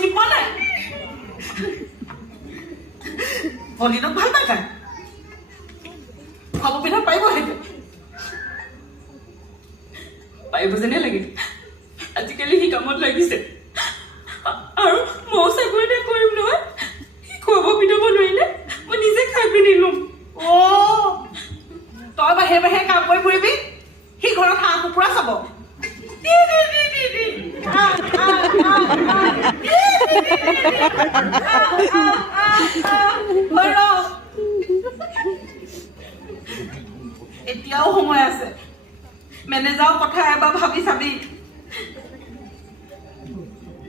চিনি পোৱা নাই ভনীনক ভাল পাই তাই খাব পিঠা পাৰিব সেইটো পাৰিব যেনে লাগে আজিকালি সি কামত লাগিছে আৰু মই চাকৰিতে কৰিম নহয় সি খুৱাব পিঠাব নোৱাৰিলে মই নিজে খাই পিনি ল'ম তই বাহিৰে বাহিৰে কাম কৰি ফুৰিবি সি ঘৰত হাঁহ কুকুৰা চাব এতিয়াও সময় আছে মেনেজাৰৰ কথা এবাৰ ভাবি চাবি